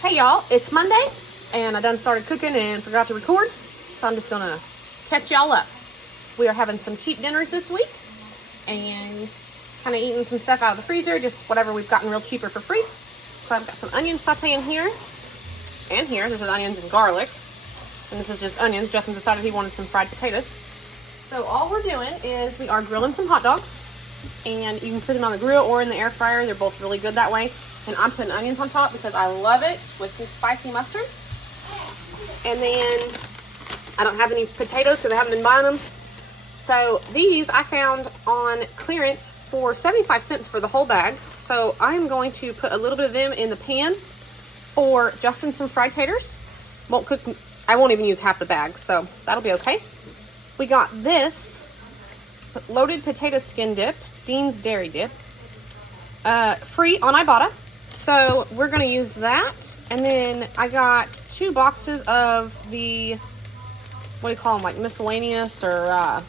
Hey y'all, it's Monday, and I done started cooking and forgot to record, so I'm just gonna catch y'all up. We are having some cheap dinners this week, and kind of eating some stuff out of the freezer, just whatever we've gotten real cheaper for free. So I've got some onions sauteing here, and here. This is onions and garlic, and this is just onions. Justin decided he wanted some fried potatoes. So all we're doing is we are grilling some hot dogs, and you can put them on the grill or in the air fryer. They're both really good that way. And I'm putting onions on top because I love it with some spicy mustard. And then I don't have any potatoes because I haven't been buying them. So these I found on clearance for 75 cents for the whole bag. So I'm going to put a little bit of them in the pan for Justin some fried taters. Won't cook, I won't even use half the bag, so that'll be okay. We got this loaded potato skin dip, Dean's Dairy Dip, free on Ibotta. So we're going to use that. And then I got 2 boxes of the, what do you call them, like miscellaneous or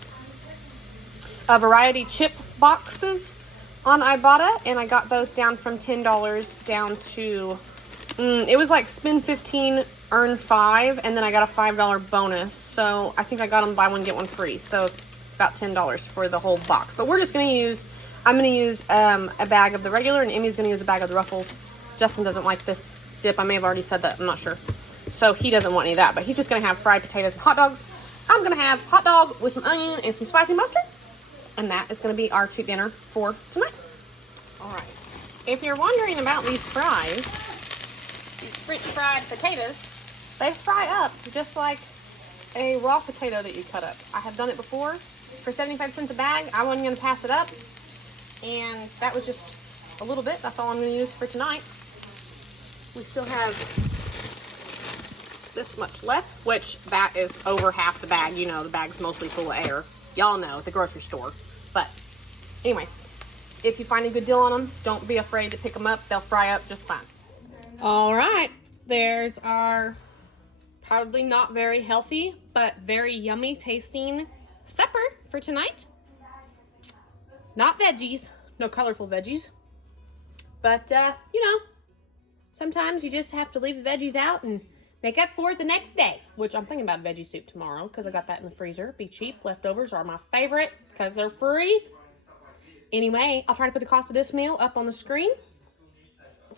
variety chip boxes on Ibotta. And I got those down from $10 down to, it was like spend 15, earn 5. And then I got a $5 bonus. So I think I got them buy one, get one free. So about $10 for the whole box. But we're just going to use, I'm going to use a bag of the regular, and Emmy's going to use a bag of the Ruffles. Justin doesn't like this dip. I may have already said that. I'm not sure. So he doesn't want any of that, but he's just going to have fried potatoes and hot dogs. I'm going to have hot dog with some onion and some spicy mustard. And that is going to be our cheap dinner for tonight. All right. If you're wondering about these fries, these French fried potatoes, they fry up just like a raw potato that you cut up. I have done it before for 75 cents a bag. I wasn't going to pass it up. And that was just a little bit. That's all I'm going to use for tonight. We still have this much left, which that is over half the bag. You know, the bag's mostly full of air. Y'all know, at the grocery store. But anyway, if you find a good deal on them, don't be afraid to pick them up. They'll fry up just fine. All right. There's our probably not very healthy, but very yummy tasting supper for tonight. Not veggies, no colorful veggies, but, you know, sometimes you just have to leave the veggies out and make up for it the next day, which I'm thinking about veggie soup tomorrow because I got that in the freezer. Be cheap. Leftovers are my favorite because they're free. Anyway, I'll try to put the cost of this meal up on the screen,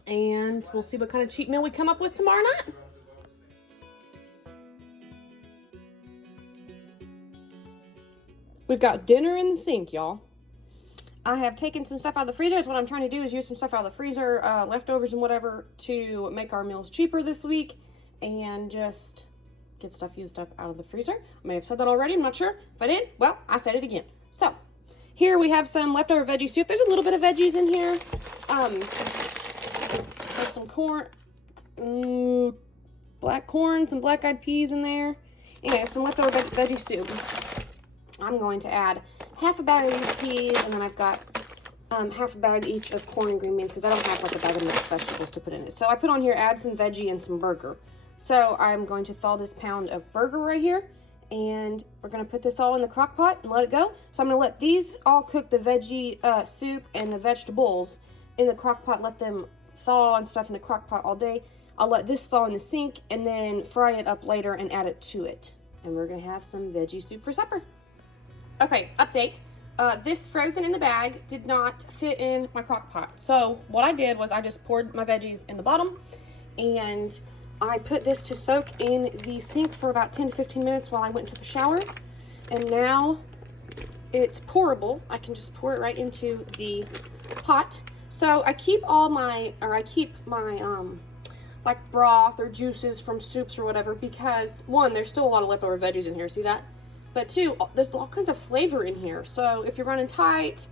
and we'll see what kind of cheap meal we come up with tomorrow night. We've got dinner in the sink, y'all. I have taken some stuff out of the freezer. That's what I'm trying to do, is use some stuff out of the freezer, leftovers and whatever, to make our meals cheaper this week and just get stuff used up out of the freezer. I may have said that already. I'm not sure. If I did, well, I said it again. So here we have some leftover veggie soup. There's a little bit of veggies in here. There's some corn, black corn, some black-eyed peas in there. Anyway, some leftover veggie soup. I'm going to add half a bag of these peas, and then I've got half a bag each of corn and green beans because I don't have like a bag of mixed vegetables to put in it. So I put on here, add some veggie and some burger. So I'm going to thaw this pound of burger right here, and we're going to put this all in the crock pot and let it go. So I'm going to let these all cook, the veggie soup and the vegetables in the crock pot, let them thaw and stuff in the crock pot all day. I'll let this thaw in the sink and then fry it up later and add it to it. And we're going to have some veggie soup for supper. Okay, update. This frozen in the bag did not fit in my crock pot. So what I did was I just poured my veggies in the bottom, and I put this to soak in the sink for about 10 to 15 minutes while I went and took a shower. And now it's pourable. I can just pour it right into the pot. So I keep my like broth or juices from soups or whatever, because one, there's still a lot of leftover veggies in here. See that? But two, there's all kinds of flavor in here. So if you're running tight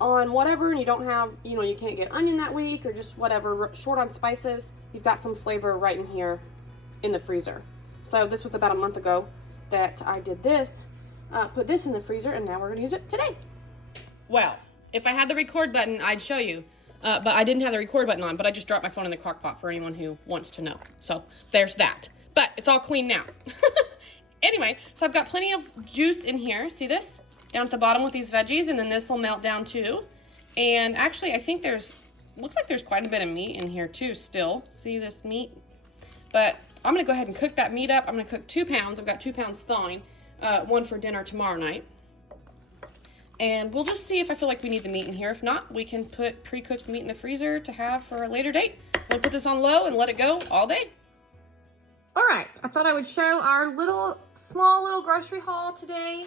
on whatever and you don't have, you know, you can't get onion that week or just whatever, short on spices, you've got some flavor right in here in the freezer. So this was about a month ago that I did this, put this in the freezer, and now we're gonna use it today. Well, if I had the record button, I'd show you. But I didn't have the record button on, but I just dropped my phone in the crock pot for anyone who wants to know. So there's that. But it's all clean now. Anyway, so I've got plenty of juice in here. See this? Down at the bottom with these veggies, and then this will melt down too. And actually, I think looks like there's quite a bit of meat in here too still. See this meat? But I'm gonna go ahead and cook that meat up. I'm gonna cook 2 pounds. I've got 2 pounds thawing, one for dinner tomorrow night. And we'll just see if I feel like we need the meat in here. If not, we can put pre-cooked meat in the freezer to have for a later date. We'll put this on low and let it go all day. All right, I thought I would show our small little grocery haul today.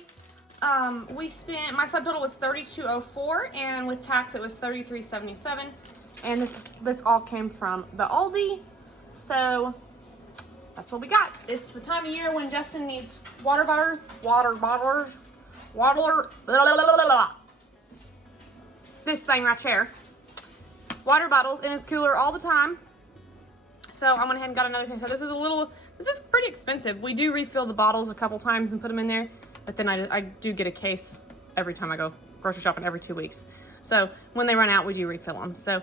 My subtotal was $32.04, and with tax it was $33.77. And this all came from the Aldi. So that's what we got. It's the time of year when Justin needs water bottlers, this thing right here, water bottles in his cooler all the time. So I went ahead and got another thing. So this is pretty expensive. We do refill the bottles a couple times and put them in there, but then I do get a case every time I go grocery shopping every 2 weeks. So when they run out, we do refill them. So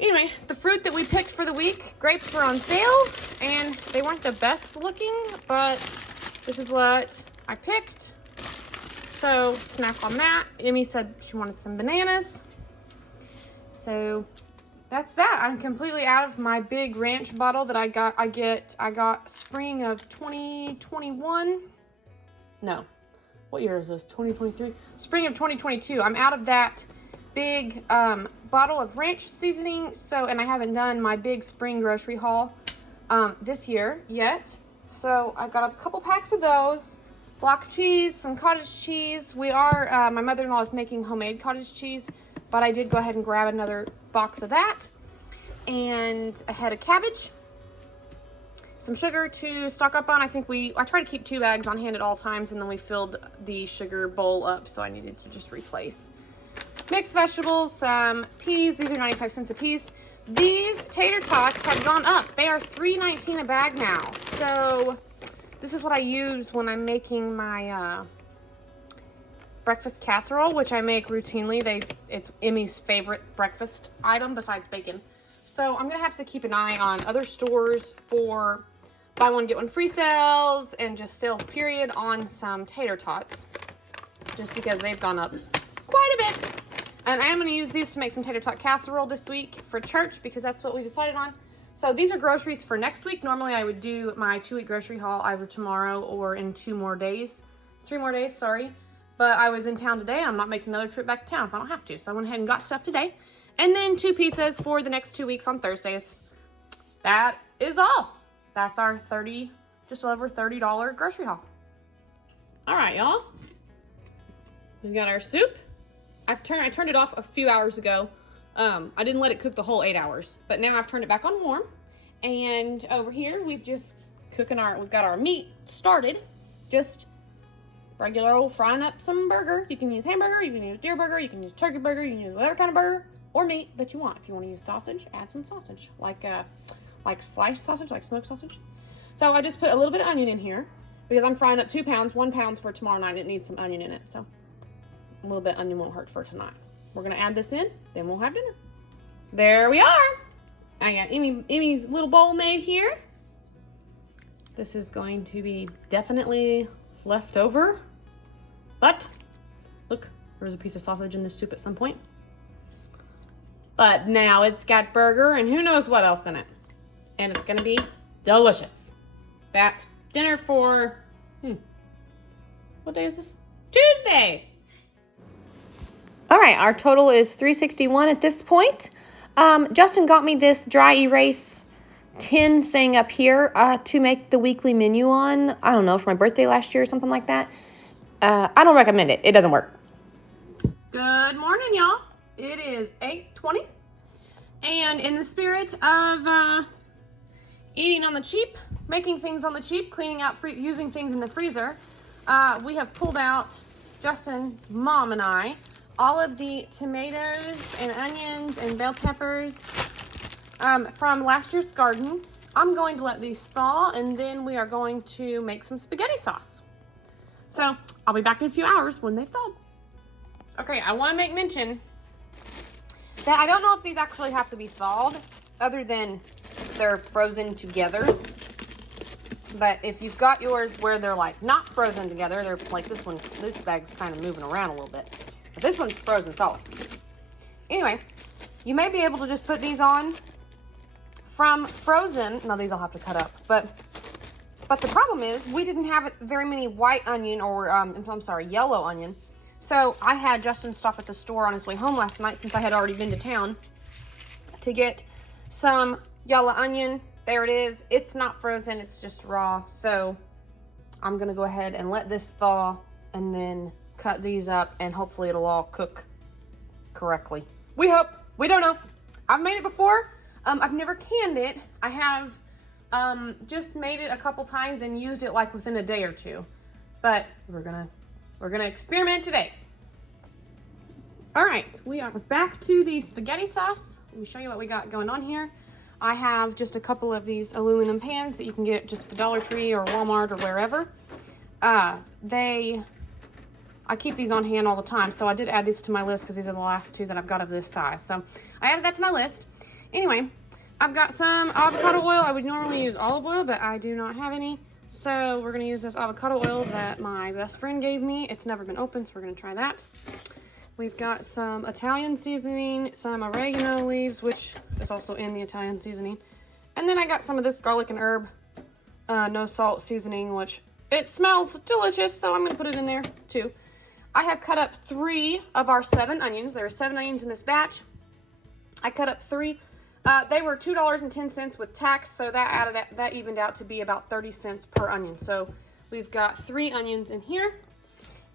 anyway, the fruit that we picked for the week, grapes were on sale, and they weren't the best looking, but this is what I picked. So snack on that. Emmy said she wanted some bananas. So that's that. I'm completely out of my big ranch bottle that I got spring of 2021. No. What year is this? 2023? Spring of 2022. I'm out of that big bottle of ranch seasoning. And I haven't done my big spring grocery haul this year yet. So I've got a couple packs of those. Block cheese, some cottage cheese. My mother-in-law is making homemade cottage cheese, but I did go ahead and grab another box of that. And a head of cabbage. Some sugar to stock up on. I try to keep 2 bags on hand at all times, and then we filled the sugar bowl up, so I needed to just replace. Mixed vegetables, some peas. These are 95 cents a piece. These tater tots have gone up. They are $3.19 a bag now. So this is what I use when I'm making my breakfast casserole, which I make routinely. It's Emmy's favorite breakfast item besides bacon. So I'm gonna have to keep an eye on other stores for buy one get one free sales and just sales period on some tater tots, just because they've gone up quite a bit. And I am gonna use these to make some tater tot casserole this week for church, because that's what we decided on. So these are groceries for next week. Normally I would do my 2-week grocery haul either tomorrow or in 3 more days, sorry. But I was in town today, and I'm not making another trip back to town if I don't have to. So I went ahead and got stuff today. And then 2 pizzas for the next 2 weeks on Thursdays. That is all. That's our just over $30 grocery haul. All right, y'all. We've got our soup. I turned it off a few hours ago. I didn't let it cook the whole 8 hours, but now I've turned it back on warm. And over here, we've got our meat started. Just regular old frying up some burger. You can use hamburger, you can use deer burger, you can use turkey burger, you can use whatever kind of burger or meat that you want. If you want to use sausage, add some sausage, like sliced sausage, like smoked sausage. So I just put a little bit of onion in here because I'm frying up 2 pounds. 1 pound for tomorrow night. It needs some onion in it, so a little bit of onion won't hurt for tonight. We're gonna add this in, then we'll have dinner. There we are. I got Emmy's little bowl made here. This is going to be definitely left over, but look, there was a piece of sausage in this soup at some point. But now it's got burger and who knows what else in it. And it's gonna be delicious. That's dinner for, what day is this? Tuesday. All right, our total is $361 at this point. Justin got me this dry erase tin thing up here to make the weekly menu on. I don't know, for my birthday last year or something like that. I don't recommend it. It doesn't work. Good morning, y'all. It is 8:20. And in the spirit of eating on the cheap, making things on the cheap, cleaning out, using things in the freezer, we have pulled out, Justin's mom and I, all of the tomatoes and onions and bell peppers from last year's garden. I'm going to let these thaw, and then we are going to make some spaghetti sauce. So I'll be back in a few hours when they've thawed. Okay, I want to make mention that I don't know if these actually have to be thawed, other than they're frozen together. But if you've got yours where they're like not frozen together, they're like this one, this bag's kind of moving around a little bit. But this one's frozen solid. Anyway, you may be able to just put these on from frozen. Now these I'll have to cut up, but the problem is we didn't have very many white onion or I'm sorry, yellow onion. So I had Justin stop at the store on his way home last night since I had already been to town to get some yellow onion. There it is. It's not frozen, it's just raw. So I'm gonna go ahead and let this thaw and then cut these up, and hopefully it'll all cook correctly. We hope. We don't know. I've made it before. I've never canned it. I have just made it a couple times and used it like within a day or two. But we're gonna experiment today. All right, we are back to the spaghetti sauce. Let me show you what we got going on here. I have just a couple of these aluminum pans that you can get just at the Dollar Tree or Walmart or wherever. I keep these on hand all the time, so I did add these to my list because these are the last two that I've got of this size. So I added that to my list. Anyway, I've got some avocado oil. I would normally use olive oil, but I do not have any. So we're gonna use this avocado oil that my best friend gave me. It's never been opened, so we're gonna try that. We've got some Italian seasoning, some oregano leaves, which is also in the Italian seasoning. And then I got some of this garlic and herb, no salt seasoning, which it smells delicious, so I'm gonna put it in there too. I have cut up 3 of our 7 onions. There are 7 onions in this batch. I cut up 3. They were $2.10 with tax, so that evened out to be about 30 cents per onion. So we've got 3 onions in here,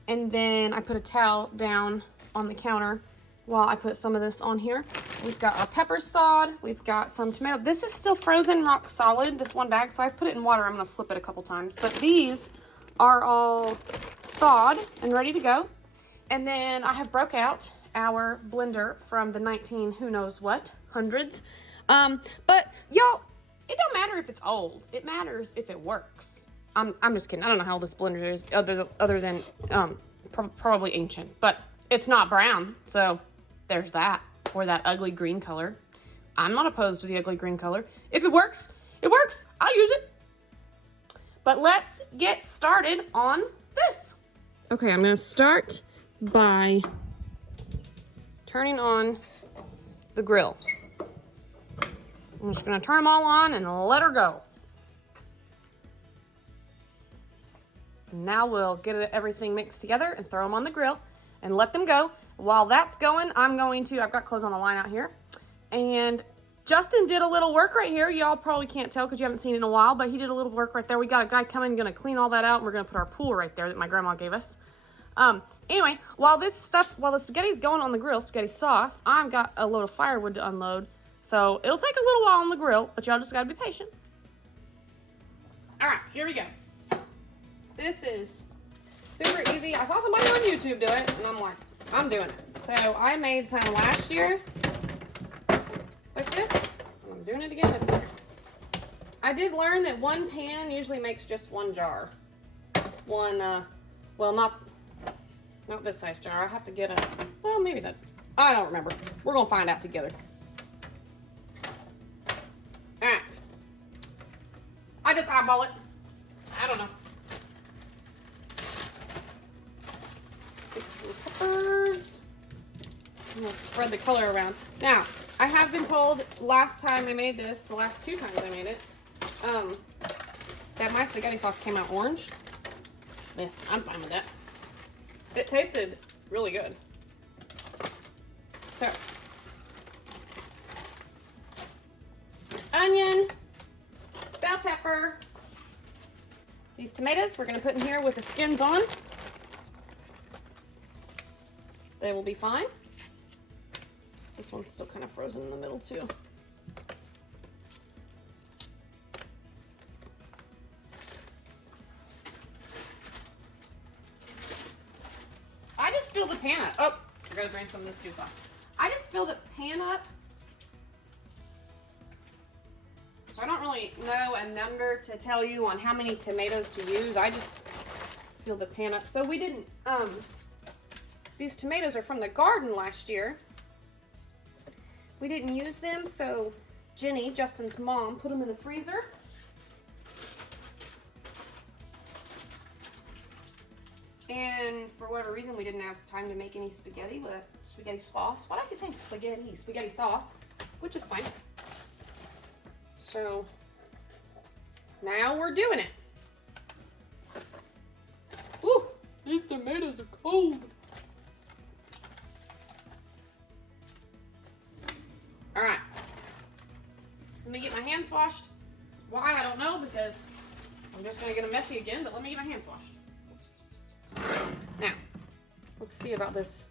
and then I put a towel down on the counter while I put some of this on here. We've got our peppers thawed. We've got some tomato. This is still frozen rock solid, this one bag, so I've put it in water. I'm gonna flip it a couple times, but these are all thawed and ready to go. And then I have broke out our blender from the 19 who knows what hundreds. But y'all, it don't matter if it's old. It matters if it works. I'm just kidding. I don't know how this blender is other than probably ancient, but it's not brown. So there's that, or that ugly green color. I'm not opposed to the ugly green color. If it works, it works. I'll use it. But let's get started on this. Okay, I'm gonna start by turning on the grill. I'm just gonna turn them all on and let her go. Now we'll get everything mixed together and throw them on the grill and let them go. While that's going, I've got clothes on the line out here. And Justin did a little work right here. Y'all probably can't tell because you haven't seen it in a while, but he did a little work right there. We got a guy coming, gonna clean all that out, and we're gonna put our pool right there that my grandma gave us. Anyway, while the spaghetti's going on the grill, spaghetti sauce, I've got a load of firewood to unload. So it'll take a little while on the grill, but y'all just gotta be patient. All right, here we go. This is super easy. I saw somebody on YouTube do it, and I'm like, I'm doing it. So I made some last year like this, and I'm doing it again this year. I did learn that one pan usually makes just one jar. Well, not this size jar. I have to get well, maybe that, I don't remember. We're gonna find out together. All right. I just eyeball it. I don't know. Get some peppers. I'm gonna spread the color around. Now, I have been told last time I made this, the last 2 times I made it, that my spaghetti sauce came out orange. Yeah, I'm fine with that. It tasted really good. So, onion, bell pepper, these tomatoes we're gonna put in here with the skins on. They will be fine. This one's still kind of frozen in the middle too. I just filled the pan up. Oh, I gotta drain some of this juice off. I just filled the pan up. So I don't really know a number to tell you on how many tomatoes to use. I just filled the pan up. So we didn't, these tomatoes are from the garden last year. We didn't use them, so Jenny, Justin's mom, put them in the freezer. And for whatever reason, we didn't have time to make any spaghetti with a spaghetti sauce. Why do I keep saying spaghetti? Spaghetti sauce, which is fine. So now we're doing it. Ooh, these tomatoes are cold. All right. Let me get my hands washed. Why, I don't know, because I'm just gonna get them messy again, but let me get my hands washed. Now, let's see about this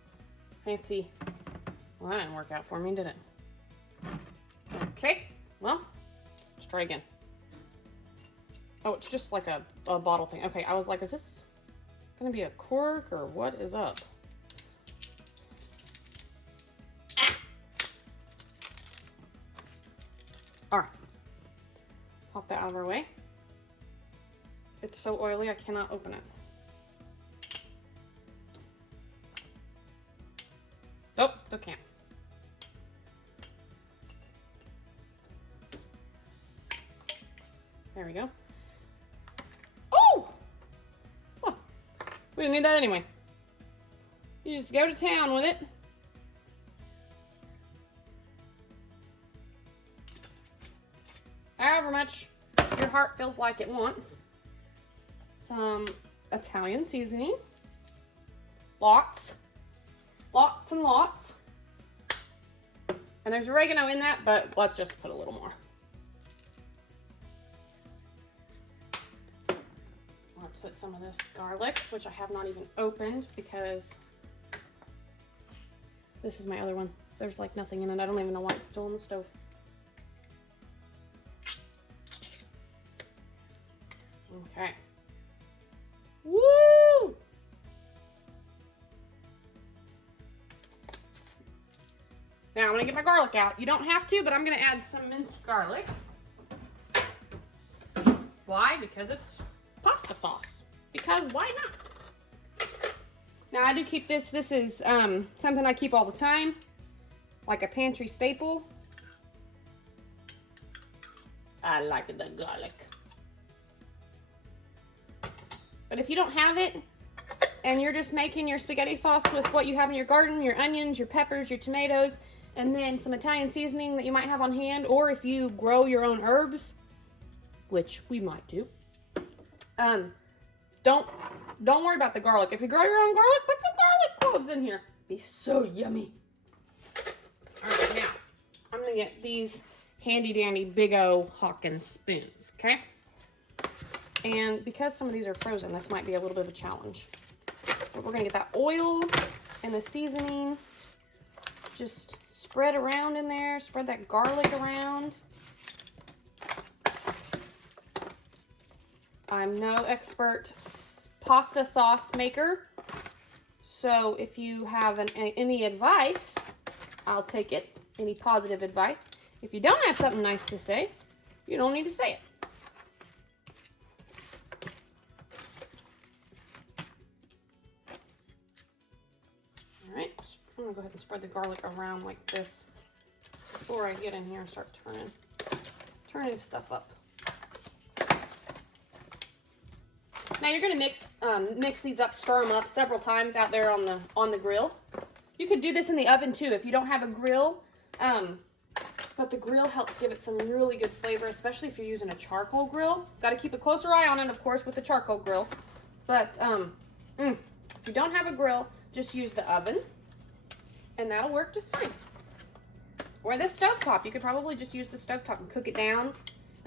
fancy, well, that didn't work out for me, did it? Okay, well, let's try again. Oh, it's just like a bottle thing. Okay, I was like, is this gonna be a cork or what is up? Ah! All right, pop that out of our way. It's so oily, I cannot open it. Nope, still can't. There we go. Oh! Well, we didn't need that anyway. You just go to town with it. However much your heart feels like it wants. Some Italian seasoning. Lots. Lots and lots. And there's oregano in that, but let's just put a little more. Let's put some of this garlic, which I have not even opened because this is my other one. There's like nothing in it. I don't even know why it's still on the stove. Okay. Woo! Now I'm gonna get my garlic out. You don't have to, but I'm gonna add some minced garlic. Why? Because it's pasta sauce. Because why not? Now I do keep this. This is something I keep all the time, like a pantry staple. I like the garlic. But if you don't have it, and you're just making your spaghetti sauce with what you have in your garden, your onions, your peppers, your tomatoes, and then some Italian seasoning that you might have on hand, or if you grow your own herbs, which we might do, don't worry about the garlic. If you grow your own garlic, put some garlic cloves in here. Be so yummy. All right, now I'm gonna get these handy dandy big O Hawkins spoons, okay? And because some of these are frozen, this might be a little bit of a challenge. But we're gonna get that oil and the seasoning just spread around in there. Spread that garlic around. I'm no expert pasta sauce maker, so if you have any advice, I'll take it. Any positive advice. If you don't have something nice to say, you don't need to say it. All right, I'm gonna go ahead and spread the garlic around like this before I get in here and start turning stuff up. Now you're gonna mix these up, stir them up several times out there on the grill. You could do this in the oven too if you don't have a grill, but the grill helps give it some really good flavor, especially if you're using a charcoal grill. Got to keep a closer eye on it, of course, with the charcoal grill. But if you don't have a grill, just use the oven, and that'll work just fine. Or the stovetop. You could probably just use the stovetop and cook it down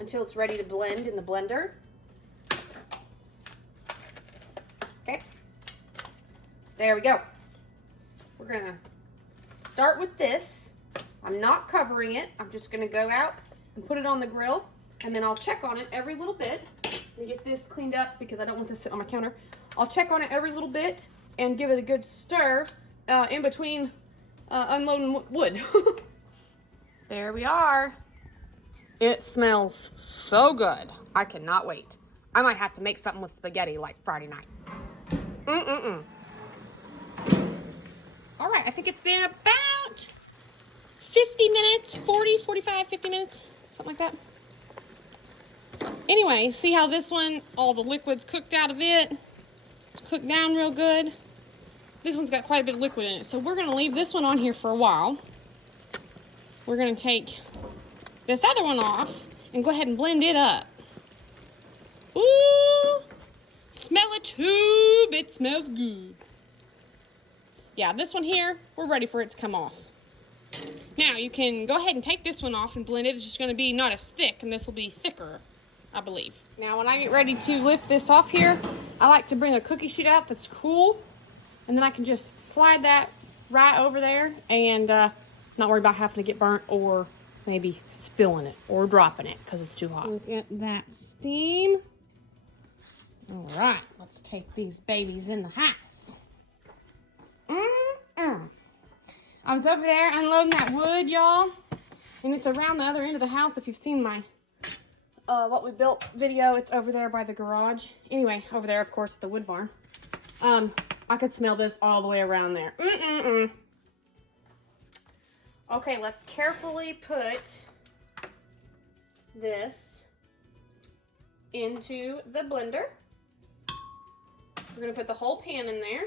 until it's ready to blend in the blender. Okay, there we go. We're gonna start with this. I'm not covering it. I'm just gonna go out and put it on the grill, and then I'll check on it every little bit. Let me get this cleaned up because I don't want this sitting on my counter. I'll check on it every little bit and give it a good stir in between unloading wood. There we are. It smells so good. I cannot wait. I might have to make something with spaghetti like Friday night. All right, I think it's been about 50 minutes, 40, 45, 50 minutes, something like that. Anyway, see how this one, all the liquid's cooked out of it, cooked down real good. This one's got quite a bit of liquid in it, so we're gonna leave this one on here for a while. We're gonna take this other one off, and go ahead and blend it up. Ooh, smell it tube, it smells good. Yeah, this one here, we're ready for it to come off. Now you can go ahead and take this one off and blend it. It's just gonna be not as thick, and this will be thicker, I believe. Now when I get ready to lift this off here, I like to bring a cookie sheet out that's cool, and then I can just slide that right over there and not worry about having to get burnt or maybe spilling it or dropping it because it's too hot. Look at that steam. All right, let's take these babies in the house. I was over there unloading that wood, y'all, and it's around the other end of the house. If you've seen my what we built video, it's over there by the garage. Anyway, over there, of course, the wood barn. I could smell this all the way around there. Okay, let's carefully put this into the blender. We're gonna put the whole pan in there.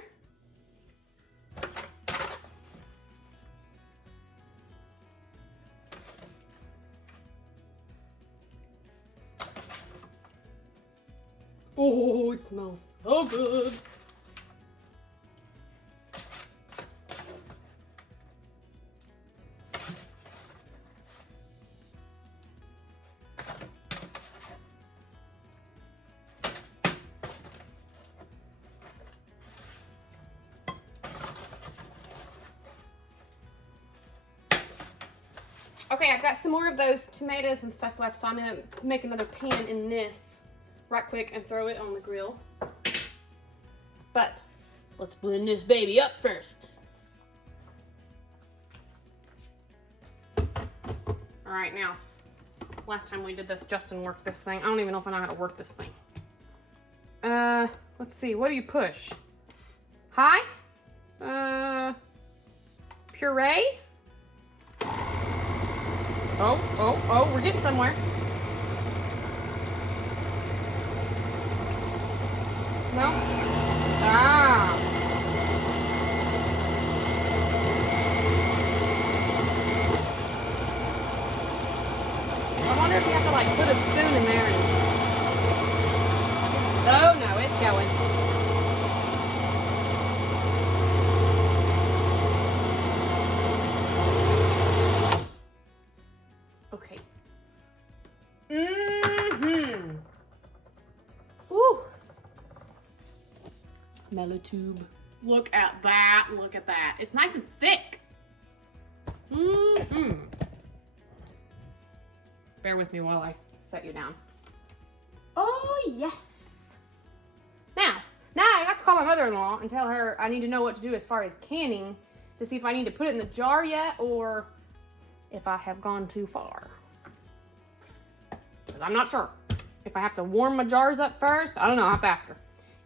Oh, it smells so good. Okay, I've got some more of those tomatoes and stuff left, so I'm gonna make another pan in this right quick and throw it on the grill. But let's blend this baby up first. All right, now, last time we did this, Justin worked this thing. I don't even know if I know how to work this thing. Let's see, what do you push? High? Puree? Oh, we're getting somewhere. No? Ah. I wonder if you have to like put a spoon in there and... Oh no, it's going. Okay. Woo. Smell a tube. Look at that. Look at that. It's nice and thick. Bear with me while I set you down. Oh, yes. Now I got to call my mother-in-law and tell her I need to know what to do as far as canning to see if I need to put it in the jar yet or if I have gone too far. Because I'm not sure. If I have to warm my jars up first, I don't know. I'll have to ask her.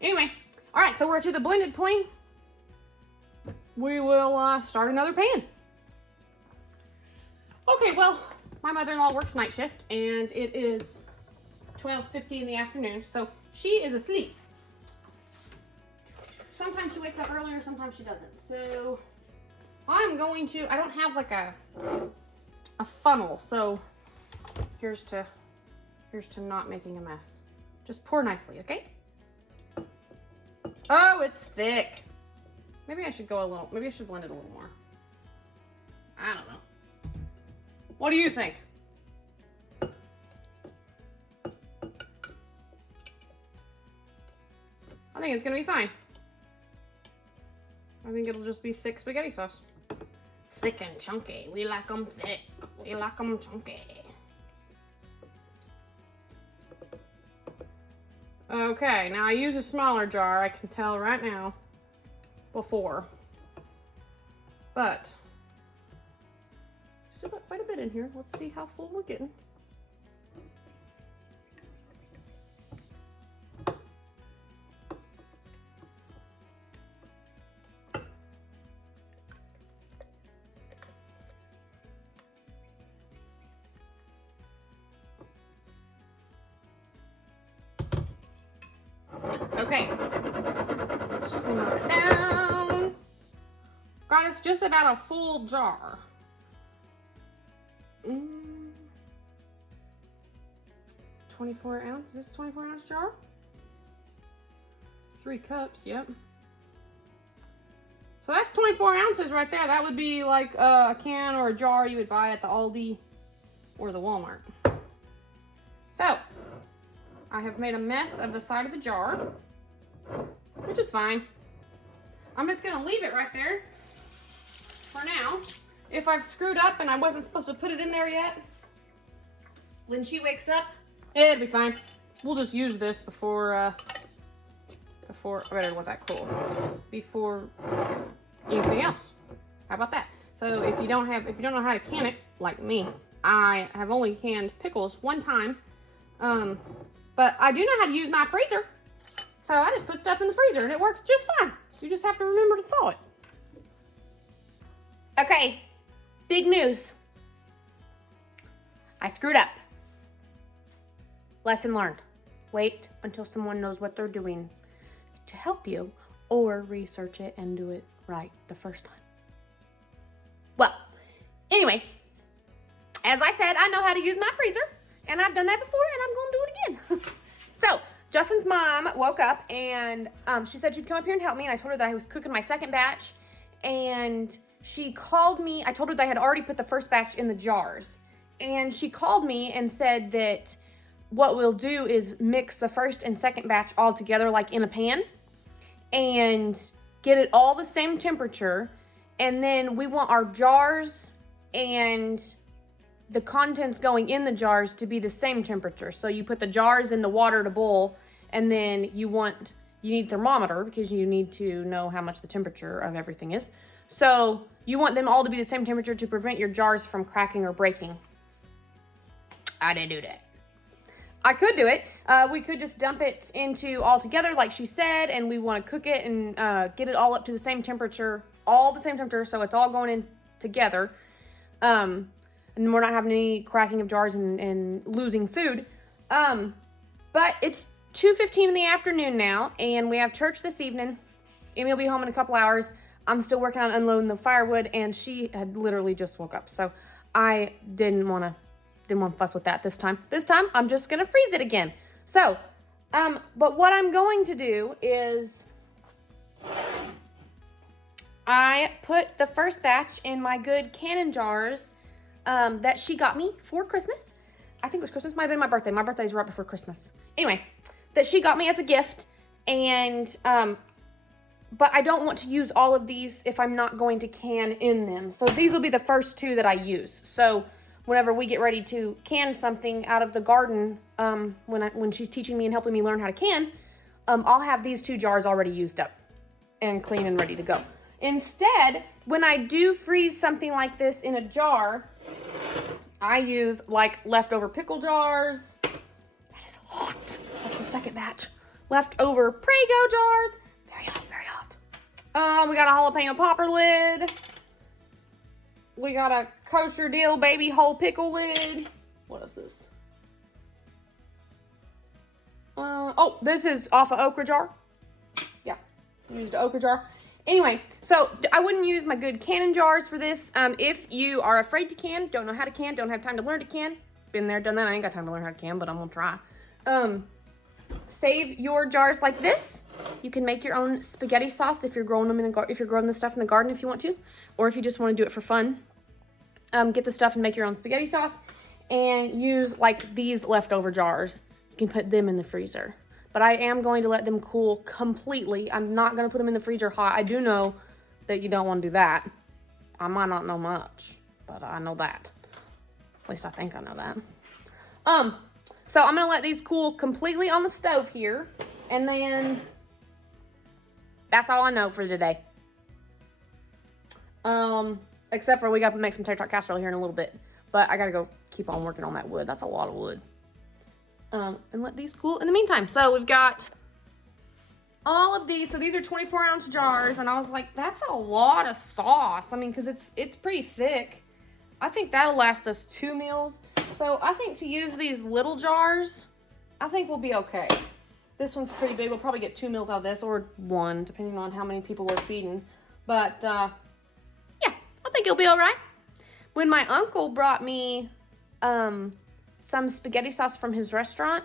Anyway, all right, so we're to the blended point. We will start another pan. Okay, well, my mother-in-law works night shift, and it is 12:50 in the afternoon, so she is asleep. Sometimes she wakes up earlier, sometimes she doesn't. So I'm going to, I don't have like a funnel, so here's to not making a mess. Just pour nicely, okay? Oh, it's thick. Maybe I should maybe I should blend it a little more. I don't know. What do you think? I think it's gonna be fine. I think it'll just be thick spaghetti sauce. Thick and chunky. We like them thick. We like them chunky. Okay, now I use a smaller jar, I can tell right now, before. But, still got quite a bit in here. Let's see how full we're getting. Okay, simmer it down. Got us just about a full jar. 24 ounce. Is this a 24 ounce jar? 3 cups, yep. So that's 24 ounces right there. That would be like a can or a jar you would buy at the Aldi or the Walmart. So, I have made a mess of the side of the jar, which is fine. I'm just gonna leave it right there for now. If I've screwed up and I wasn't supposed to put it in there yet, when she wakes up, it'll be fine. We'll just use this before I better want that cool. Before anything else. How about that? So if you don't know how to can it, like me, I have only canned pickles one time. But I do know how to use my freezer. So I just put stuff in the freezer and it works just fine. You just have to remember to thaw it. Okay, big news. I screwed up. Lesson learned. Wait until someone knows what they're doing to help you, or research it and do it right the first time. Well, anyway, as I said, I know how to use my freezer, and I've done that before, and I'm going to do it again. So, Justin's mom woke up, and she said she'd come up here and help me, and I told her that I was cooking my second batch, and she called me. I told her that I had already put the first batch in the jars, and she called me and said that what we'll do is mix the first and second batch all together, like in a pan, and get it all the same temperature, and then we want our jars and the contents going in the jars to be the same temperature. So you put the jars in the water to boil, and then you need thermometer because you need to know how much the temperature of everything is. So you want them all to be the same temperature to prevent your jars from cracking or breaking. I didn't do that. I could do it. We could just dump it into all together like she said, and we want to cook it and get it all up to the same temperature, so it's all going in together. And we're not having any cracking of jars and losing food. But it's 2:15 in the afternoon now, and we have church this evening. Amy will be home in a couple hours. I'm still working on unloading the firewood, and she had literally just woke up. So I didn't want to fuss with that this time. This time, I'm just going to freeze it again. So, but what I'm going to do is I put the first batch in my good cannon jars that she got me for Christmas. I think it was Christmas. Might have been my birthday. My birthday's right before Christmas. Anyway, that she got me as a gift. And, but I don't want to use all of these if I'm not going to can in them. So these will be the first two that I use. So whenever we get ready to can something out of the garden, when she's teaching me and helping me learn how to can, I'll have these two jars already used up and clean and ready to go. Instead, when I do freeze something like this in a jar, I use like leftover pickle jars. That is hot. That's the second batch. Leftover Prego jars. Very hot, very hot. We got a jalapeno popper lid. We got a kosher deal baby whole pickle lid. What is this? Oh, this is off an okra jar. Yeah, used an okra jar. Anyway, so I wouldn't use my good canning jars for this. If you are afraid to can, don't know how to can, don't have time to learn to can, been there, done that. I ain't got time to learn how to can, but I'm gonna try. Save your jars like this. You can make your own spaghetti sauce if you're growing them if you're growing this stuff in the garden if you want to, or if you just want to do it for fun. Get the stuff and make your own spaghetti sauce, and use like these leftover jars. You can put them in the freezer. But I am going to let them cool completely. I'm not going to put them in the freezer hot. I do know that you don't want to do that. I might not know much, but I know that. At least I think I know that. So I'm going to let these cool completely on the stove here. And then that's all I know for today. Except for we got to make some tatar casserole here in a little bit. But I got to go keep on working on that wood. That's a lot of wood. And let these cool in the meantime. So we've got all of these. So these are 24-ounce jars, and I was like, that's a lot of sauce. I mean, because it's pretty thick. I think that'll last us 2 meals. So I think to use these little jars, I think we'll be okay. This one's pretty big. We'll probably get 2 meals out of this, or 1, depending on how many people we're feeding. But yeah, I think it'll be all right. When my uncle brought me some spaghetti sauce from his restaurant.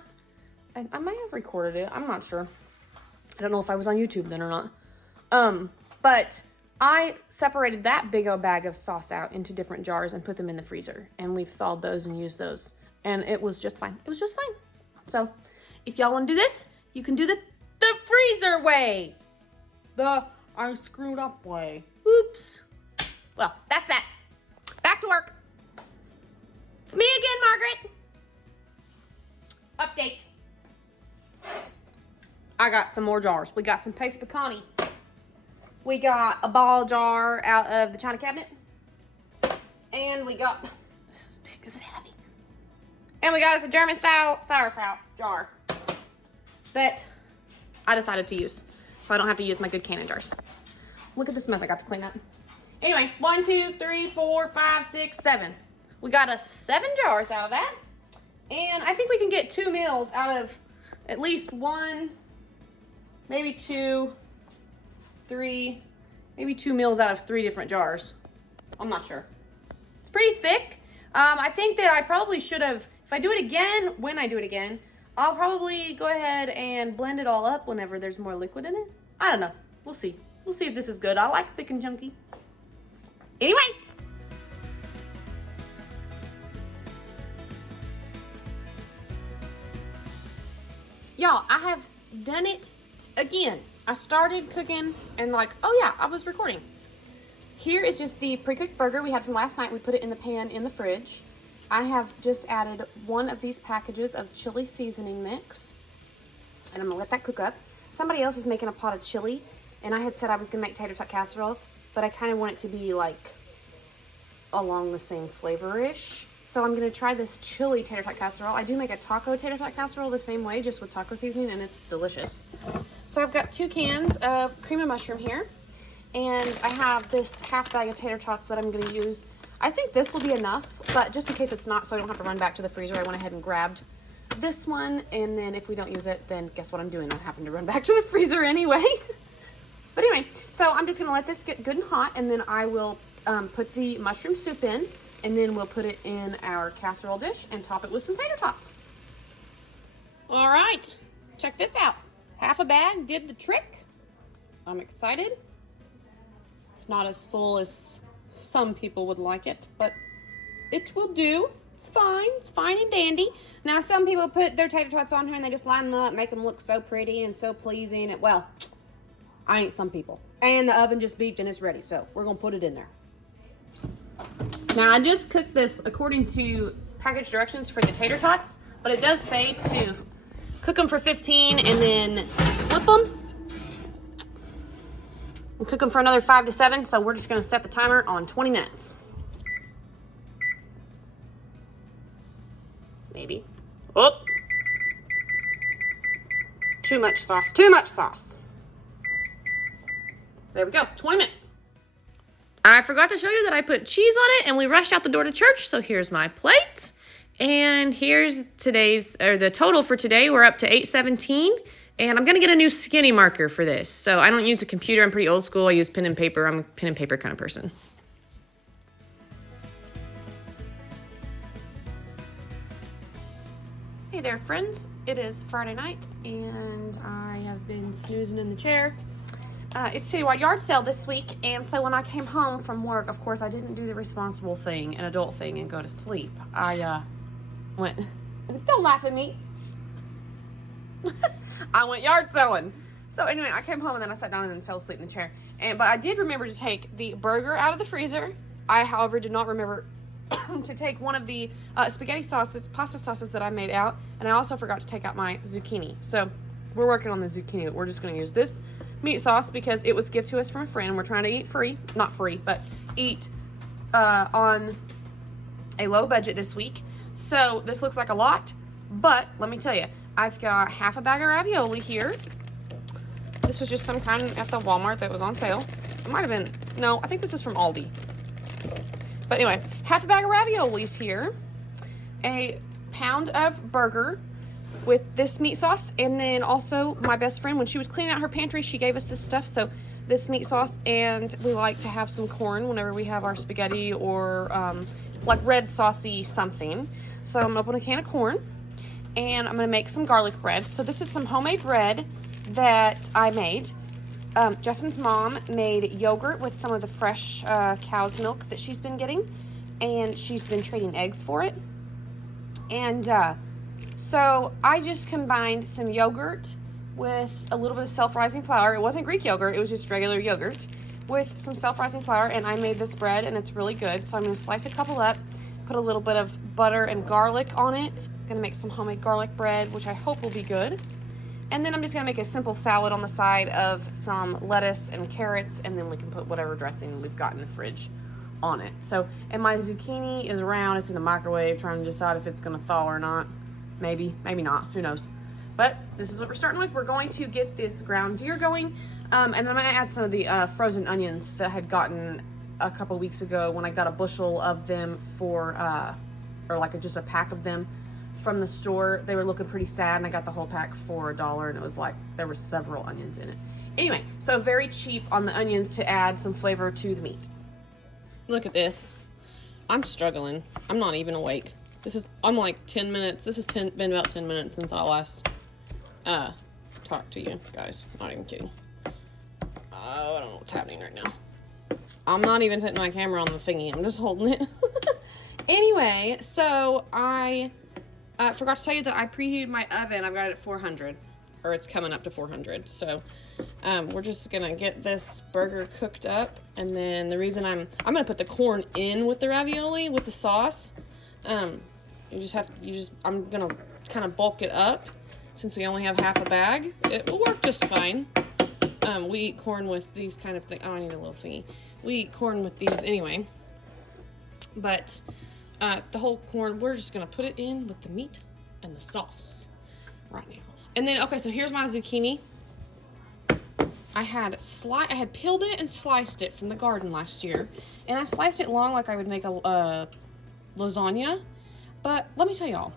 I might have recorded it. I'm not sure. I don't know if I was on YouTube then or not. But I separated that big old bag of sauce out into different jars and put them in the freezer. And we've thawed those and used those. And it was just fine. It was just fine. So if y'all want to do this, you can do the freezer way. The I screwed up way. Oops. Well, that's that. Back to work. It's me again, Margaret. Update. I got some more jars. We got some paste pecani. We got a ball jar out of the china cabinet. And we got, this is big, this is heavy. And we got us a German style sauerkraut jar that I decided to use. So I don't have to use my good canning jars. Look at this mess I got to clean up. Anyway, 1, 2, 3, 4, 5, 6, 7. We got us 7 jars out of that. And I think we can get 2 meals out of at least 1, maybe 2, 3, maybe 2 meals out of 3 different jars. I'm not sure. It's pretty thick. I think that I probably should have, if I do it again, when I do it again, I'll probably go ahead and blend it all up whenever there's more liquid in it. I don't know. We'll see. We'll see if this is good. I like thick and chunky. Anyway. Y'all, I have done it again. I started cooking and like, oh yeah, I was recording. Here is just the pre-cooked burger we had from last night. We put it in the pan in the fridge. I have just added 1 of these packages of chili seasoning mix. And I'm gonna let that cook up. Somebody else is making a pot of chili, and I had said I was gonna make tater tot casserole, but I kind of want it to be like along the same flavor-ish. So I'm gonna try this chili tater tot casserole. I do make a taco tater tot casserole the same way, just with taco seasoning, and it's delicious. So I've got 2 cans of cream of mushroom here, and I have this half bag of tater tots that I'm gonna use. I think this will be enough, but just in case it's not, so I don't have to run back to the freezer, I went ahead and grabbed this one, and then if we don't use it, then guess what I'm doing? I'm having to run back to the freezer anyway. But anyway, so I'm just gonna let this get good and hot, and then I will put the mushroom soup in, and then we'll put it in our casserole dish and top it with some tater tots. All right, check this out. Half a bag did the trick. I'm excited. It's not as full as some people would like it, but it will do. It's fine and dandy. Now, some people put their tater tots on here and they just line them up, make them look so pretty and so pleasing. And, well, I ain't some people. And the oven just beeped and it's ready, so we're gonna put it in there. Now, I just cooked this according to package directions for the tater tots, but it does say to cook them for 15 and then flip them. And cook them for another 5 to 7, so we're just gonna set the timer on 20 minutes. Maybe. Oh! Too much sauce, too much sauce. There we go, 20 minutes. I forgot to show you that I put cheese on it and we rushed out the door to church, so here's my plate. And here's the total for today. We're up to 817. And I'm going to get a new skinny marker for this. So I don't use a computer. I'm pretty old school. I use pen and paper. I'm a pen and paper kind of person. Hey there, friends. It is Friday night, and I have been snoozing in the chair. It's citywide yard sale this week, and so when I came home from work, of course, I didn't do the responsible thing, an adult thing, and go to sleep. I went, don't laugh at me. I went yard selling. So anyway, I came home and then I sat down and then fell asleep in the chair. But I did remember to take the burger out of the freezer. I, however, did not remember to take one of the spaghetti sauces, pasta sauces that I made out. And I also forgot to take out my zucchini. So we're working on the zucchini. We're just going to use this meat sauce because it was given to us from a friend. We're trying to eat free. Not free, but eat on a low budget this week. So this looks like a lot. But let me tell you, I've got half a bag of ravioli here. This was just some kind at the Walmart that was on sale. It might have been, no, I think this is from Aldi. But anyway, half a bag of raviolis here. A pound of burger with this meat sauce. And then also my best friend, when she was cleaning out her pantry, she gave us this stuff. So this meat sauce, and we like to have some corn whenever we have our spaghetti or like red saucy something. So I'm gonna open a can of corn and I'm gonna make some garlic bread. So this is some homemade bread that I made. Justin's mom made yogurt with some of the fresh cow's milk that she's been getting, and she's been trading eggs for it. And so I just combined some yogurt with a little bit of self-rising flour. It wasn't Greek yogurt, it was just regular yogurt with some self-rising flour, and I made this bread and it's really good. So I'm gonna slice a couple up, put a little bit of butter and garlic on it. I'm gonna make some homemade garlic bread, which I hope will be good. And then I'm just gonna make a simple salad on the side of some lettuce and carrots, and then we can put whatever dressing we've got in the fridge on it. So, and my zucchini is around, it's in the microwave, trying to decide if it's gonna thaw or not. Maybe, maybe not, who knows. But this is what we're starting with. We're going to get this ground deer going, and then I'm gonna add some of the frozen onions that I had gotten a couple weeks ago when I got a bushel of them for, or like just a pack of them from the store. They were looking pretty sad, and I got the whole pack for $1, and it was like there were several onions in it. Anyway, so very cheap on the onions to add some flavor to the meat. Look at this. I'm struggling. I'm not even awake. I'm like 10 minutes. This has been about 10 minutes since I last talked to you guys. Not even kidding. Oh, I don't know what's happening right now. I'm not even putting my camera on the thingy. I'm just holding it. Anyway, so I forgot to tell you that I preheated my oven. I've got it at 400, or it's coming up to 400. So we're just gonna get this burger cooked up, and then the reason I'm gonna put the corn in with the ravioli with the sauce. I'm gonna kind of bulk it up since we only have half a bag. It will work just fine. We eat corn with these kind of things. Oh, I need a little thingy. We eat corn with these anyway. But the whole corn, we're just gonna put it in with the meat and the sauce right now. And then, okay, so here's my zucchini. I had peeled it and sliced it from the garden last year, and I sliced it long like I would make a lasagna. But let me tell y'all,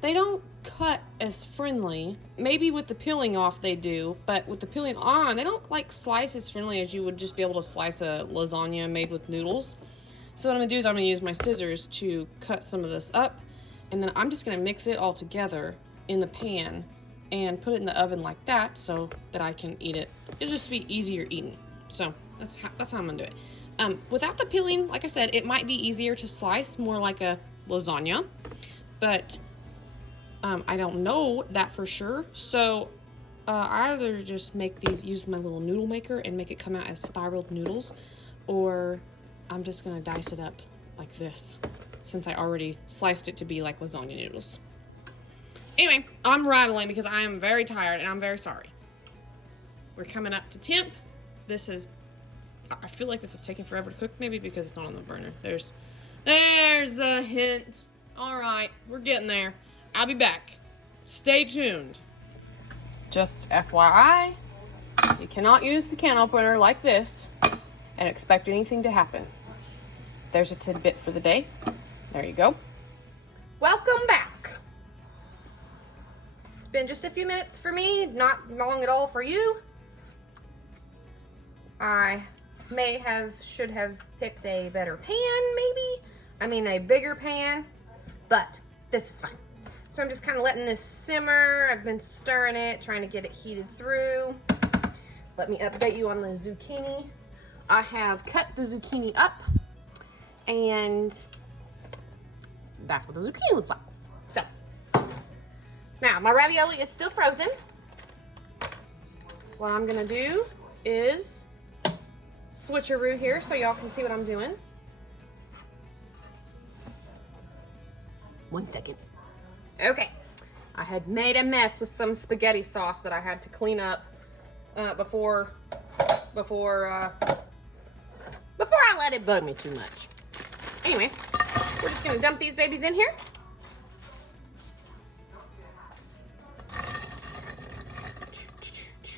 they don't cut as friendly. Maybe with the peeling off they do, but with the peeling on, they don't like slice as friendly as you would just be able to slice a lasagna made with noodles. So what I'm gonna do is I'm gonna use my scissors to cut some of this up, and then I'm just gonna mix it all together in the pan and put it in the oven like that so that I can eat it. It'll just be easier eating. So that's how I'm gonna do it. Without the peeling, like I said, it might be easier to slice, more like a lasagna, but I don't know that for sure. So I either just make these, use my little noodle maker and make it come out as spiraled noodles, or I'm just gonna dice it up like this since I already sliced it to be like lasagna noodles. Anyway, I'm rattling because I am very tired and I'm very sorry. We're coming up to temp. I feel like this is taking forever to cook, maybe because it's not on the burner. There's a hint. All right, we're getting there. I'll be back. Stay tuned. Just FYI, you cannot use the can opener like this and expect anything to happen. There's a tidbit for the day. There you go. Welcome back. It's been just a few minutes for me, not long at all for you. I should have picked a better pan, maybe. I mean, a bigger pan, but this is fine. So I'm just kind of letting this simmer. I've been stirring it, trying to get it heated through. Let me update you on the zucchini. I have cut the zucchini up, and that's what the zucchini looks like. So, now my ravioli is still frozen. What I'm gonna do is switcheroo here so y'all can see what I'm doing. 1 second. Okay, I had made a mess with some spaghetti sauce that I had to clean up before I let it bug me too much. Anyway, we're just gonna dump these babies in here.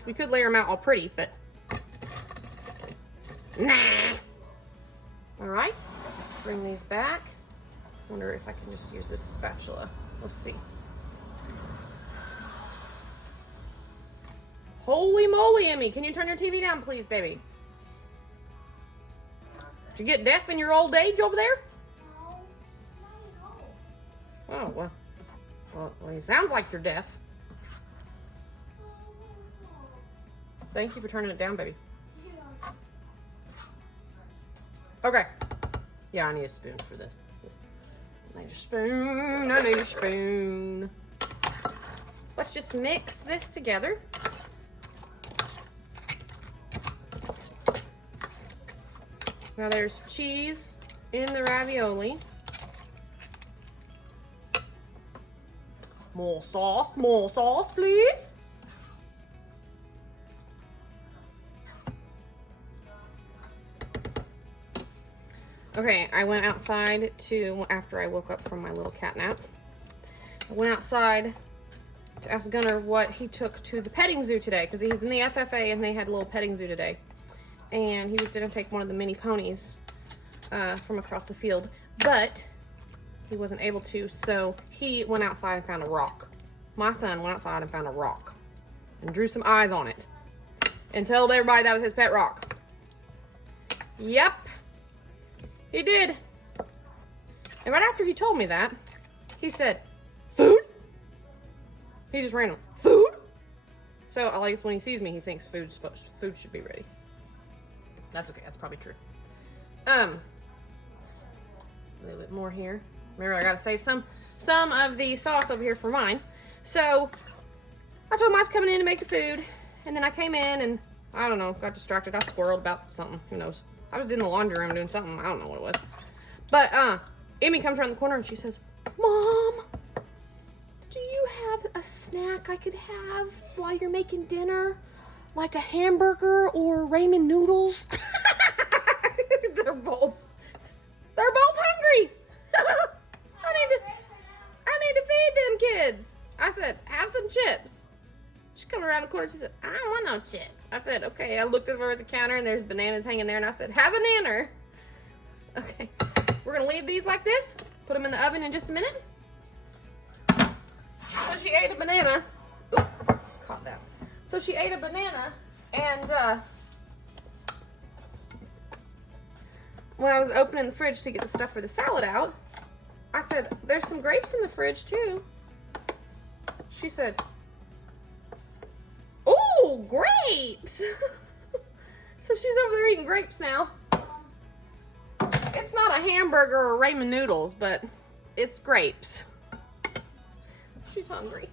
We could layer them out all pretty, but nah. All right, bring these back. Wonder if I can just use this spatula. Let's see. Holy moly, Emmy. Can you turn your TV down, please, baby? Did you get deaf in your old age over there? Oh, well, it sounds like you're deaf. Thank you for turning it down, baby. Okay. Yeah, I need a spoon for this. I need a spoon. I need a spoon. Let's just mix this together. Now there's cheese in the ravioli. More sauce, please. Okay, I went outside after I woke up from my little cat nap. I went outside to ask Gunnar what he took to the petting zoo today, because he's in the FFA and they had a little petting zoo today. And he was gonna take one of the mini ponies from across the field, but he wasn't able to, so he went outside and found a rock. My son went outside and found a rock and drew some eyes on it and told everybody that was his pet rock. Yep, he did. And right after he told me that, he said, "Food?" He just random, "Food?" So I guess when he sees me, he thinks food should be ready. That's okay, that's probably true. A little bit more here. Remember, I gotta save some of the sauce over here for mine. So I told him I was coming in to make the food, and then I came in and I don't know, got distracted. I squirreled about something. Who knows? I was in the laundry room doing something. I don't know what it was. But Amy comes around the corner and she says, "Mom, do you have a snack I could have while you're making dinner? Like a hamburger or ramen noodles?" They're both hungry. I need to feed them kids. I said, "Have some chips." She come around the corner. She said, "I don't want no chips." I said, "Okay." I looked over at the counter and there's bananas hanging there, and I said, "Have a nanner." Okay, we're gonna leave these like this. Put them in the oven in just a minute. So she ate a banana. Oop, caught that. So she ate a banana, and when I was opening the fridge to get the stuff for the salad out, I said, "There's some grapes in the fridge too." She said, "Oh, grapes!" So she's over there eating grapes now. It's not a hamburger or ramen noodles, but it's grapes. She's hungry.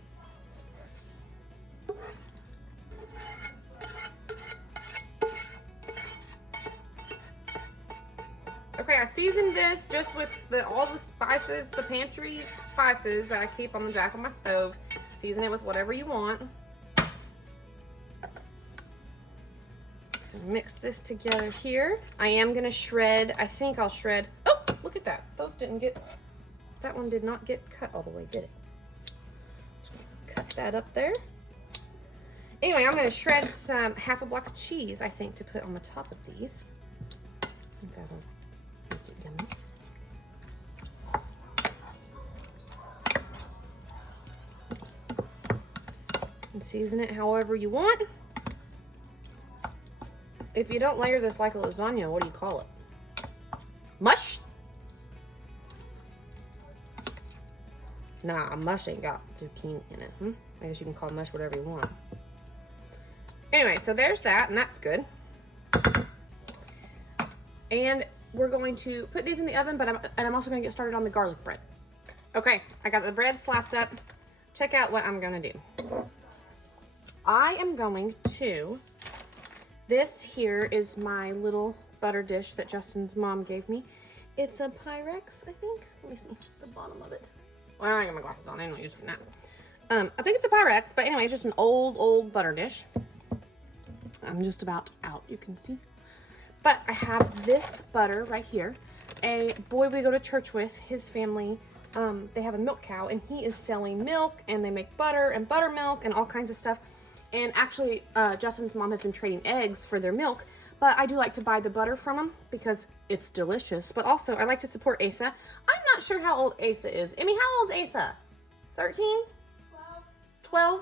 Okay, I seasoned this just with all the spices, the pantry spices that I keep on the back of my stove. Season it with whatever you want. Mix this together here. I am gonna shred, I think I'll shred. Oh, look at that. That one did not get cut all the way, did it? So cut that up there. Anyway, I'm gonna shred half a block of cheese, I think, to put on the top of these. I think that'll make it yummy. And season it however you want. If you don't layer this like a lasagna, what do you call it? Mush? Nah, mush ain't got zucchini in it. I guess you can call mush whatever you want. Anyway, so there's that, and that's good. And we're going to put these in the oven, but I'm also going to get started on the garlic bread. Okay, I got the bread sliced up. Check out what I'm going to do. I am going to... This here is my little butter dish that Justin's mom gave me. It's a Pyrex, I think. Let me see the bottom of it. Well, I got my glasses on. I don't use it for that. I think it's a Pyrex, but anyway, it's just an old butter dish. I'm just about out, you can see. But I have this butter right here. A boy we go to church with, his family, they have a milk cow, and he is selling milk, and they make butter and buttermilk and all kinds of stuff. And actually, Justin's mom has been trading eggs for their milk, but I do like to buy the butter from them because it's delicious. But also, I like to support Asa. I'm not sure how old Asa is. Emmy, how old's Asa? 13? 12?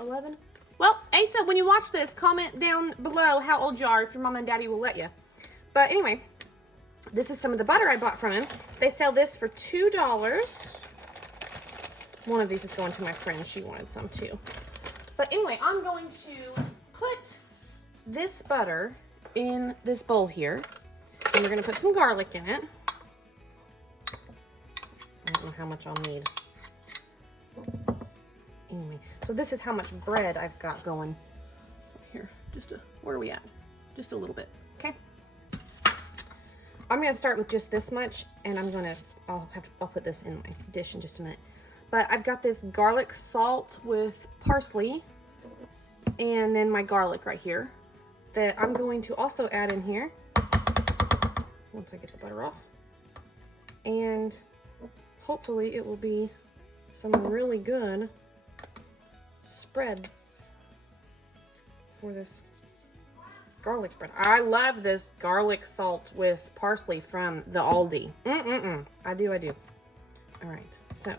11? Well, Asa, when you watch this, comment down below how old you are if your mom and daddy will let you. But anyway, This is some of the butter I bought from him. They sell this for $2. One of these is going to my friend. She wanted some too. But anyway, I'm going to put this butter in this bowl here. And we're going to put some garlic in it. I don't know how much I'll need. Anyway, so this is how much bread I've got going. Here, where are we at? Just a little bit, okay? I'm gonna start with just this much, and I'll put this in my dish in just a minute. But I've got this garlic salt with parsley, and then my garlic right here that I'm going to also add in here once I get the butter off. And hopefully it will be some really good spread for this garlic bread. I love this garlic salt with parsley from the Aldi. I do. All right, so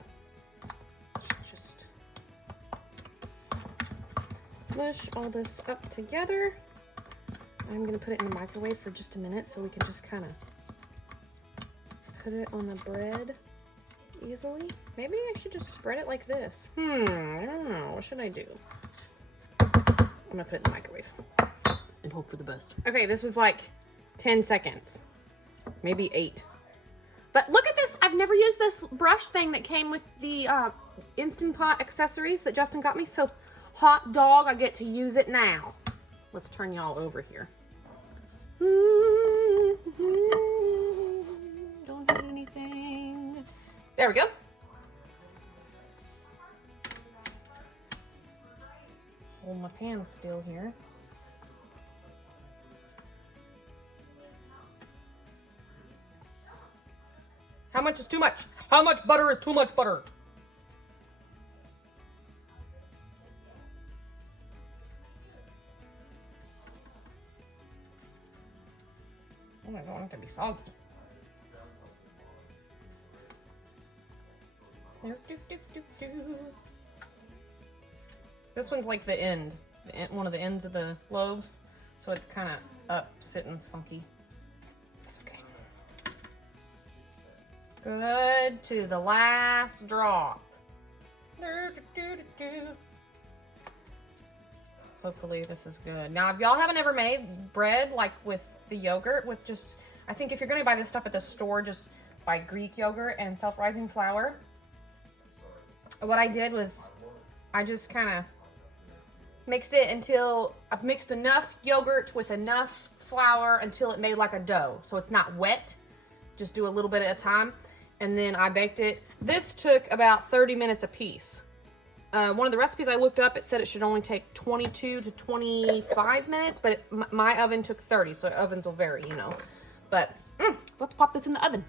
just mush all this up together. I'm gonna put it in the microwave for just a minute so we can just kind of put it on the bread easily. Maybe I should just spread it like this. I don't know. What should I do? I'm gonna put it in the microwave and hope for the best. Okay, this was like 10 seconds, maybe 8. But look at this. I've never used this brush thing that came with the Instant Pot accessories that Justin got me. So hot dog, I get to use it now. Let's turn y'all over here. Don't hit anything. There we go. Hold my pan still here. How much is too much? How much butter is too much butter? Oh my god, I want it to be soggy. This one's like the end, one of the ends of the loaves, so it's kind of up, sitting funky. That's okay. Good to the last drop. Hopefully this is good. Now, if y'all haven't ever made bread like with the yogurt, with just, I think if you're gonna buy this stuff at the store, just buy Greek yogurt and self-rising flour. What I did was I just kind of mixed it until I've mixed enough yogurt with enough flour until it made like a dough. So it's not wet. Just do a little bit at a time. And then I baked it. This took about 30 minutes a piece. One of the recipes I looked up, it said it should only take 22 to 25 minutes, but my oven took 30, so ovens will vary, you know. But let's pop this in the oven.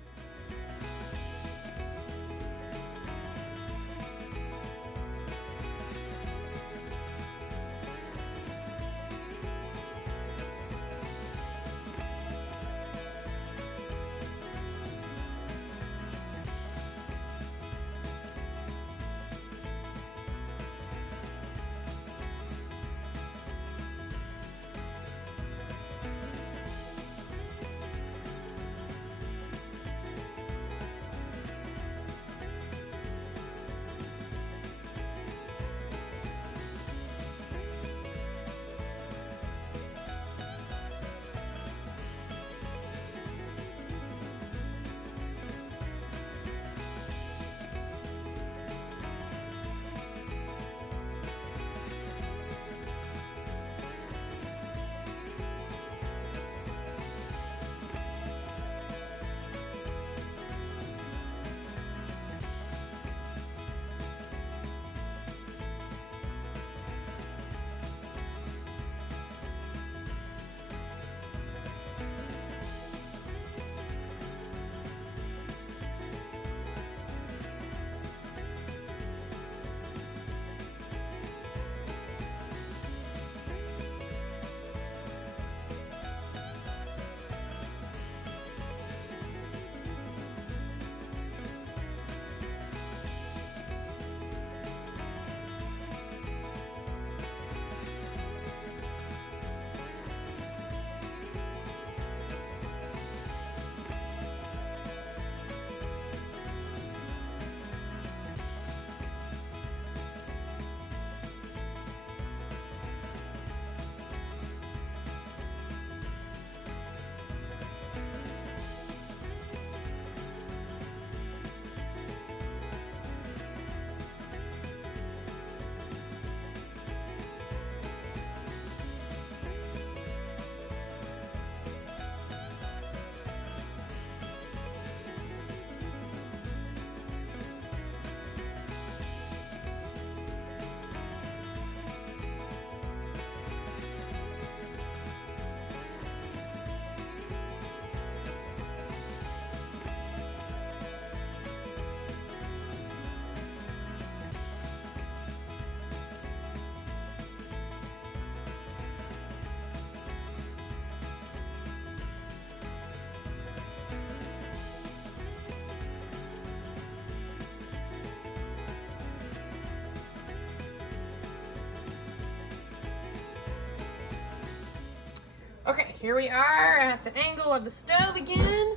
Okay, here we are at the angle of the stove again.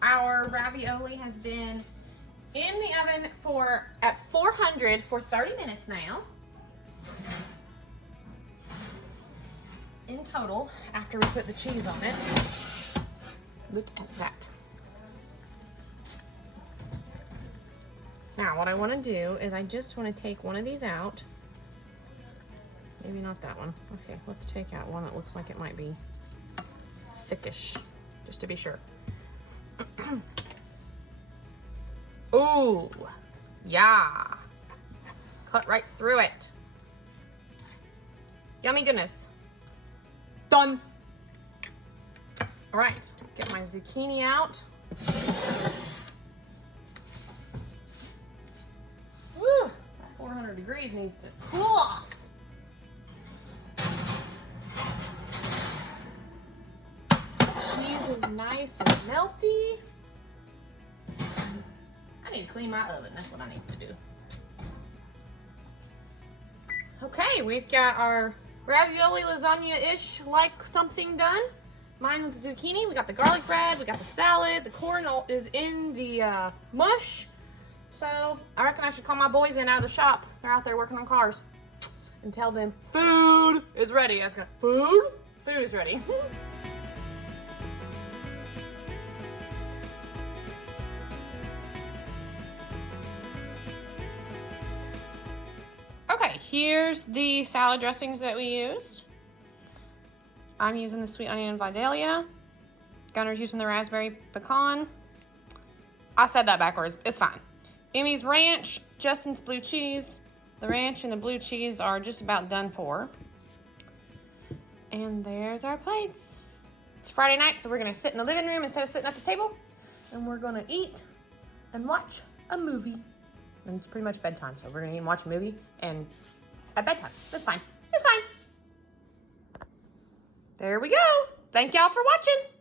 Our ravioli has been in the oven at 400 for 30 minutes now. In total, after we put the cheese on it. Look at that. Now, what I want to do is I just want to take one of these out. Maybe not that one. Okay, let's take out one that looks like it might be thickish, just to be sure. Ooh, yeah. Cut right through it. Yummy goodness. Done. All right, get my zucchini out. Woo, that 400 degrees needs to cool off. Cheese is nice and melty. I need to clean my oven. That's what I need to do. Okay, we've got our ravioli lasagna-ish like something done. Mine with the zucchini. We got the garlic bread. We got the salad. The corn is in the mush. So I reckon I should call my boys in out of the shop. They're out there working on cars. And tell them food is ready. I was gonna, food? Food is ready. Okay, here's the salad dressings that we used. I'm using the sweet onion and Vidalia. Gunner's using the raspberry pecan. I said that backwards. It's fine. Emmy's ranch, Justin's blue cheese. The ranch and the blue cheese are just about done for. And there's our plates. It's Friday night, so we're gonna sit in the living room instead of sitting at the table. And we're gonna eat and watch a movie. And it's pretty much bedtime, so we're gonna eat and watch a movie and at bedtime. That's fine. It's fine. There we go. Thank y'all for watching.